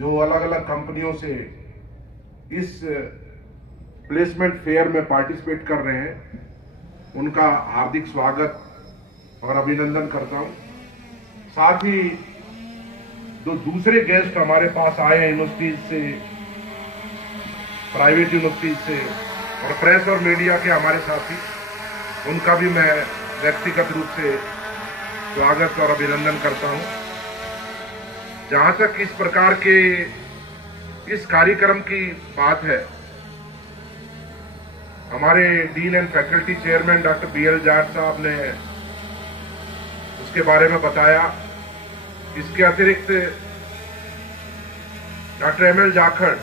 जो अलग अलग कंपनियों से इस प्लेसमेंट फेयर में पार्टिसिपेट कर रहे हैं, उनका हार्दिक स्वागत और अभिनंदन करता हूं। साथ ही जो दूसरे गेस्ट हमारे पास आए हैं यूनिवर्सिटीज से, प्राइवेट यूनिवर्सिटीज से और प्रेस और मीडिया के हमारे साथी, उनका भी मैं व्यक्तिगत रूप से स्वागत और अभिनंदन करता हूं। जहां तक इस प्रकार के इस कार्यक्रम की बात है, हमारे dean and faculty chairman doctor BL Jat साहब ने उसके बारे में बताया। इसके अतिरिक्त डॉक्टर ML जाखड़,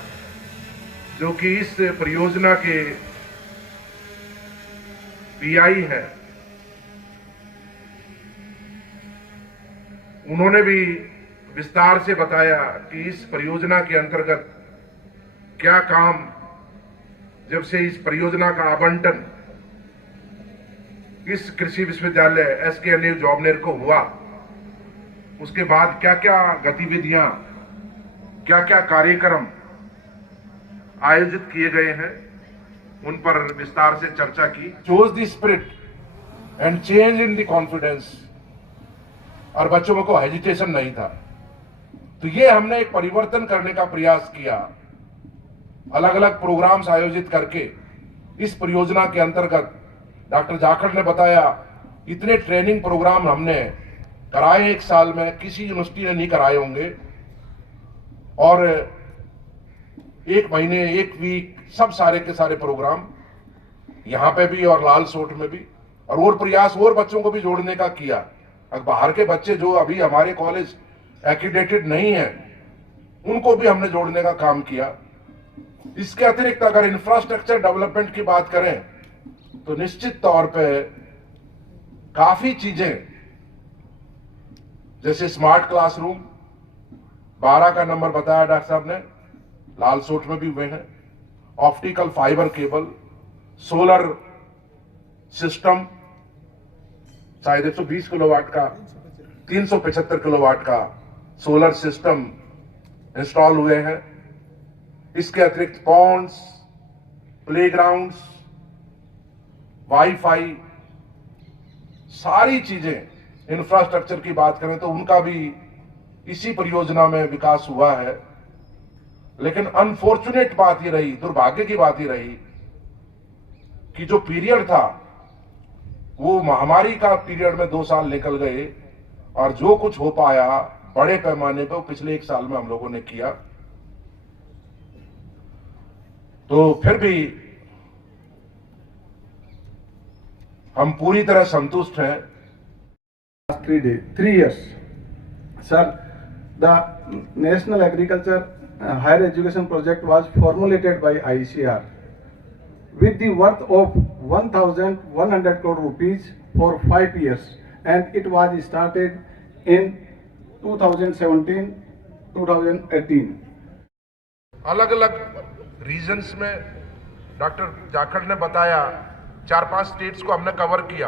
जो कि इस परियोजना के PI हैं, उन्होंने भी विस्तार से बताया कि इस परियोजना के अंतर्गत क्या काम, जब से इस परियोजना का आवंटन इस कृषि विश्वविद्यालय SKNU जॉबनेर को हुआ, उसके बाद क्या क्या गतिविधियां, क्या क्या कार्यक्रम आयोजित किए गए हैं, उन पर विस्तार से चर्चा की। Shows the spirit and change in the confidence, और बच्चों में को हेजिटेशन नहीं था। तो ये हमने एक परिवर्तन करने का प्रयास किया, अलग अलग प्रोग्राम्स आयोजित करके इस परियोजना के अंतर्गत। डॉक्टर जाखड़ ने बताया इतने ट्रेनिंग प्रोग्राम हमने कराए एक साल में, किसी यूनिवर्सिटी ने नहीं कराए होंगे, और एक महीने, एक वीक, सब सारे के सारे प्रोग्राम यहां पे भी और लाल सोट में भी, और प्रयास और बच्चों को भी जोड़ने का किया। अब बाहर के बच्चे जो अभी हमारे कॉलेज एक्रीडेटेड नहीं है, उनको भी हमने जोड़ने का काम किया। इसके अतिरिक्त अगर इंफ्रास्ट्रक्चर डेवलपमेंट की बात करें तो निश्चित तौर पे काफी चीजें, जैसे स्मार्ट क्लासरूम 12 का नंबर बताया डॉक्टर साहब ने, लाल सोट में भी हुए हैं, optical fibre cable, solar system शायद 120 किलोवाट का, 375 किलोवाट का सोलर सिस्टम इंस्टॉल हुए हैं। इसके अतिरिक्त पॉन्ड्स, प्लेग्राउंड्स, वाईफाई, सारी चीजें इंफ्रास्ट्रक्चर की बात करें तो उनका भी इसी परियोजना में विकास हुआ है। लेकिन अनफॉर्चुनेट बात ये रही, दुर्भाग्य की बात ये रही कि जो पीरियड था वो महामारी का पीरियड में 2 साल निकल गए, और जो कुछ हो पाया बड़े पैमाने पर पिछले 1 साल में हम लोगों ने किया। तो फिर भी हम पूरी तरह संतुष्ट हैं। 3 years. Sir, the National Agriculture Higher Education Project was formulated by ICR with the worth of 1,100 crore rupees for 5 years, and it was started in 2017-2018. अलग अलग रीजन्स में डॉक्टर जाखड़ ने बताया 4-5 स्टेट्स को हमने कवर किया,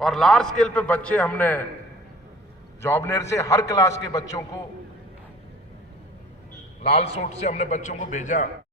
और लार्ज स्केल पे बच्चे हमने जॉबनेर से हर क्लास के बच्चों को, लाल सोट से हमने बच्चों को भेजा।